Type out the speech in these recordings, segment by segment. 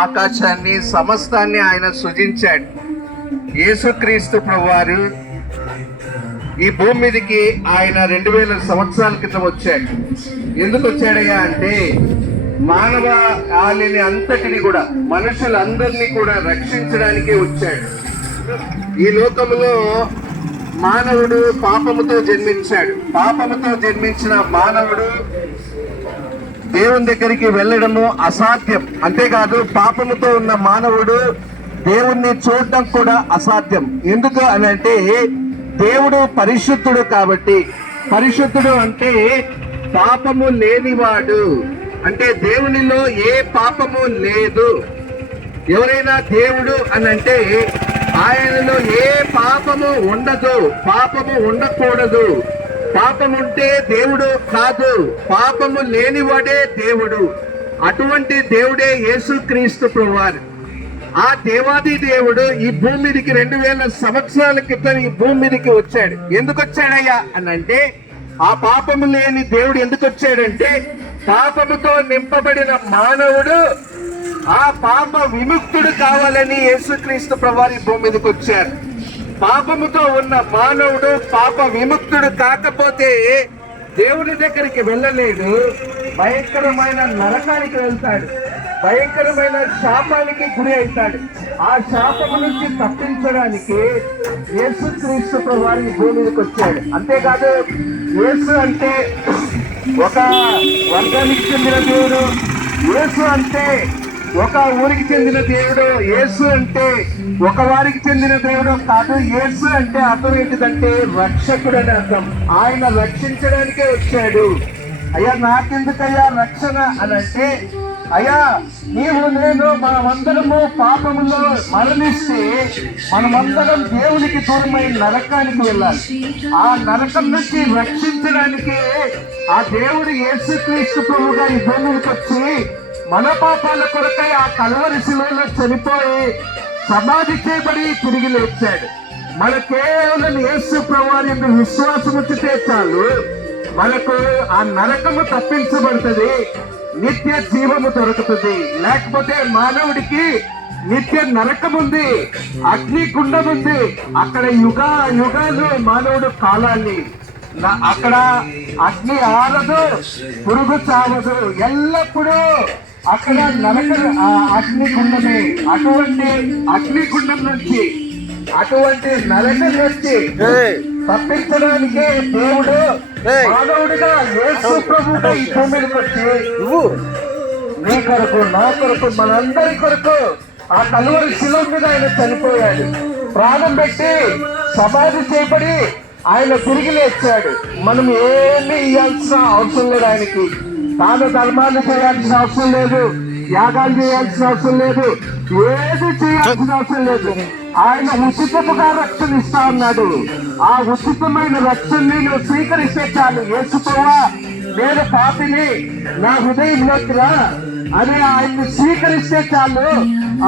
ఆకాశాన్ని సమస్తాన్ని ఆయన సృజించాడు. యేసుక్రీస్తు ప్రభువారు ఈ భూమి మీదకి ఆయన 2000 సంవత్సరాల క్రితం వచ్చాడు. ఎందుకు వచ్చాడయ్యా అంటే మానవ ఆలిని అంతటిని కూడా, మనుషులందరినీ కూడా రక్షించడానికే వచ్చాడు. ఈ లోకంలో మానవుడు పాపముతో జన్మించాడు. పాపముతో జన్మించిన మానవుడు దేవుని దగ్గరికి వెళ్ళడము అసాధ్యం. అంతేకాదు పాపముతో ఉన్న మానవుడు దేవుణ్ణి చూడటం కూడా అసాధ్యం. ఎందుకు అని అంటే దేవుడు పరిశుద్ధుడు కాబట్టి. పరిశుద్ధుడు అంటే పాపము లేనివాడు, అంటే దేవునిలో ఏ పాపము లేదు. ఎవరైనా దేవుడు అని అంటే ఆయనలో ఏ పాపము ఉండదు, పాపము ఉండకూడదు. పాపం ఉంటే దేవుడు కాదు, పాపము లేనివాడే దేవుడు. అటువంటి దేవుడే యేసుక్రీస్తు ప్రభువారు. ఆ దేవాది దేవుడు ఈ భూమి మీదకి 2000 సంవత్సరాల క్రితం ఈ భూమి మీదకి వచ్చాడు. ఎందుకు వచ్చాడయ్యా అని అంటే ఆ పాపము లేని దేవుడు ఎందుకు వచ్చాడంటే పాపముతో నింపబడిన మానవుడు ఆ పాప విముక్తుడు కావాలని యేసుక్రీస్తు ప్రభువారు ఈ భూమి మీదకి వచ్చారు. పాపముతో ఉన్న మానవుడు పాప విముక్తుడు కాకపోతే దేవుని దగ్గరికి వెళ్ళలేడు, భయంకరమైన నరకానికి వెళ్తాడు, భయంకరమైన శాపానికి గురి అవుతాడు. ఆ శాపము నుంచి తప్పించడానికి యేసుక్రీస్తు ప్రభువారు ఈ భూమి మీదకి వచ్చాడు. అంతేకాదు యేసు అంటే ఒక వర్గానికి చెందిన దేవుడు, యేసు అంటే ఒక ఊరికి చెందిన దేవుడు, యేసు అంటే ఒక వారికి చెందిన దేవుడు కాదు. యేసు అంటే అర్థం ఏంటిదంటే రక్షకుడు అని అర్థం. ఆయన రక్షించడానికే వచ్చాడు. అయ్యా నాకెందుకయ్యా రక్షణ అని అంటే, అయ్యా నీవు నేను మనమందరము పాపములో మరణిస్తే మనమందరం దేవునికి దూరమై నరకానికి వెళ్ళాలి. ఆ నరకం నుంచి రక్షించడానికి ఆ దేవుడు యేసుక్రీస్తు ప్రభువుగా ఈ భూమికి వచ్చి మన పాపాల కొరకై ఆ కల్వరి శిలువలో చనిపోయి సమాధి చేయబడి తిరిగి లేచాడు. మన కేవలం యేసు ప్రభువారి యందు విశ్వాసం ఉంచితే చాలు, మనకు ఆ నరకము తప్పించబడుతుంది, నిత్య జీవము దొరుకుతుంది. లేకపోతే మానవుడికి నిత్య నరకం ఉంది, అగ్ని కుండం ఉంది. అక్కడ యుగాలు మానవుడు కాలాన్ని, అక్కడ అగ్ని ఆరదు, పురుగు చావదు, ఎల్లప్పుడూ అక్కడ నరక అగ్నికుండమే. అటువంటి అగ్నికుండం నుంచి, అటువంటి నరకం నుంచి తప్పించడానికే దేవుడు మానవుడిగా యేసు ప్రభువుగా ఈ భూమికి వచ్చి నీ కొరకు, నా కొరకు, మనందరి కొరకు ఆ కల్వరి శిలువ మీద ఆయన చనిపోయాడు. ప్రాణం పెట్టి సమాధి చేయబడి ఆయన తిరిగి లేచాడు. మనం ఏమీ ఇవ్వాల్సిన అవసరం లేదు ఆయనకి. దాన ధర్మాలు చేయాల్సిన అవసరం లేదు, యాగాలు చేయాల్సిన అవసరం లేదు, ఏది చేయాల్సిన అవసరం లేదు. ఆయన ఉచితముగా రక్షణ ఇస్తా ఉన్నాడు. ఆ ఉచితమైన రక్షణని నువ్వు స్వీకరిస్తే చాలు. యేసు ప్రభువా నేను పాపిని, నా హృదయంలోకి రా అని ఆయన్ని స్వీకరిస్తే చాలు.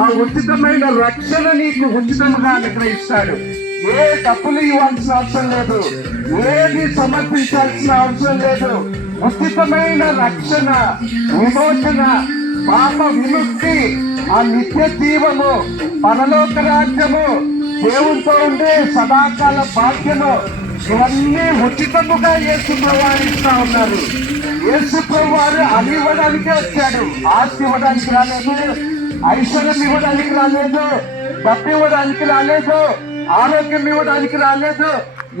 ఆ ఉచితమైన రక్షణ నీకు ఉచితముగా అనుగ్రహిస్తాడు. ఏ డబ్బులు ఇవ్వాల్సిన అవసరం లేదు, ఏది సమర్పించాల్సిన అవసరం లేదు. ఉచితమైన రక్షణ, విమోచన, పాప విముక్తి, ఆ నిత్య జీవము, పరలోక రాజ్యము, దేవునితో ఉండే సదాకాల భాగ్యము, ఇవన్నీ ఉచితముగా యేసు ప్రభువారు ఇస్తా ఉన్నారు. యేసు ప్రభువారు అది ఇవ్వడానికే వచ్చాడు. ఆస్తి ఇవ్వడానికి రాలేదు, ఐశ్వర్యం ఇవ్వడానికి రాలేదు, డబ్బు ఇవ్వడానికి రాలేదు, ఆరోగ్యం ఇవ్వడానికి రాలేదు.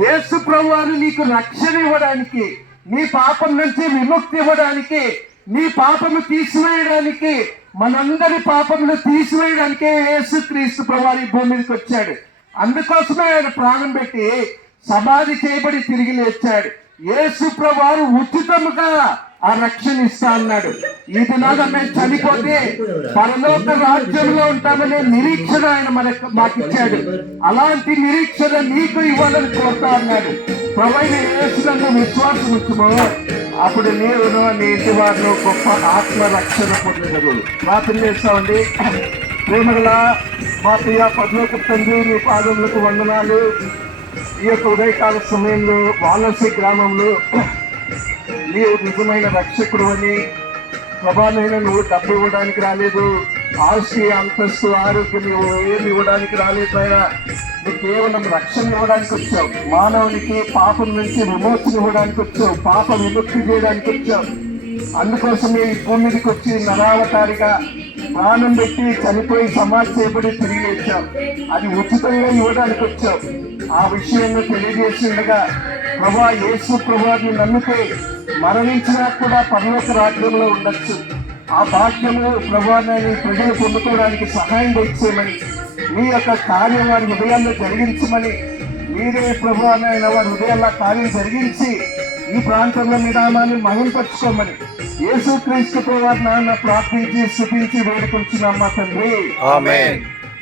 యేసు ప్రభువారు నీకు రక్షణ ఇవ్వడానికి, నీ పాపం నుంచి విముక్తి ఇవ్వడానికి, నీ పాపము తీసివేయడానికి, మనందరి పాపములు తీసివేయడానికి యేసుక్రీస్తు ప్రభువారు ఈ భూమి మీదకి వచ్చాడు. అందుకోసమే ఆయన ప్రాణం పెట్టి సమాధి చేయబడి తిరిగి లేచాడు. యేసు ప్రభువారు ఉచితముగా ఆ రక్షణ ఇస్తా అన్నాడు. ఈ దినాన మేము చనిపోతే పరలోక రాజ్యంలో ఉంటామనే నిరీక్షణ ఆయన మాకు ఇచ్చాడు. అలాంటి నిరీక్షణ నీకు ఇవ్వాలని కోరుతా అన్నాడు. ప్రభువైన యేసునందు విశ్వాసం ఉంచుమో, అప్పుడు నీవు నీ ఇంటి వారిలో గొప్ప ఆత్మ రక్షణ పొందగలరు. ప్రార్థన చేస్తామండి. ప్రేమగల మా ప్రియ పరలోక తండ్రి, నీ పాదములకు వందనాలు. ఈ యొక్క ఉదయకాల సమయంలో వాలసి గ్రామంలో నీవు నిజమైన రక్షకుడు అని, ప్రభానైనా నువ్వు డబ్బు ఇవ్వడానికి రాలేదు, ఆస్తి, అంతస్తు, ఆరోగ్యం ఏమి ఇవ్వడానికి రాలేదు నాయన. నువ్వు కేవలం రక్షణ ఇవ్వడానికి వచ్చావు. మానవునికి పాపం నుంచి విమోచన ఇవ్వడానికి వచ్చావు. పాప విముక్తి చేయడానికి వచ్చావు. అందుకోసమే ఈ భూమి మీదకి వచ్చి నరావతారిగా ప్రాణం పెట్టి చనిపోయి సమాధి చేయబడి తిరిగి వచ్చావు. అది ఉచితంగా ఇవ్వడానికి వచ్చావు. ఆ విషయాన్ని తెలియజేసిండగా ప్రభా, యేసు ప్రభువుని నమ్మితే మరణించినా కూడా పరలోక రాజ్యంలో ఉండొచ్చు. ఆ భాగ్యము ప్రభువాన్ని ప్రజలు పొందుకోవడానికి సహాయం చేయమని, మీ యొక్క కార్యం వారి హృదయాల్లో జరిగించమని, మీరే ప్రభువానైన వారి హృదయాల్లో కార్యం జరిగించి ఈ ప్రాంతంలో మీ నామాన్ని మహింపరచుకోమని యేసుక్రీస్తు ప్రభువు నామమున ప్రార్థించి స్తుతించి వేడుకొంచున్నాం మా తండ్రి. ఆమేన్.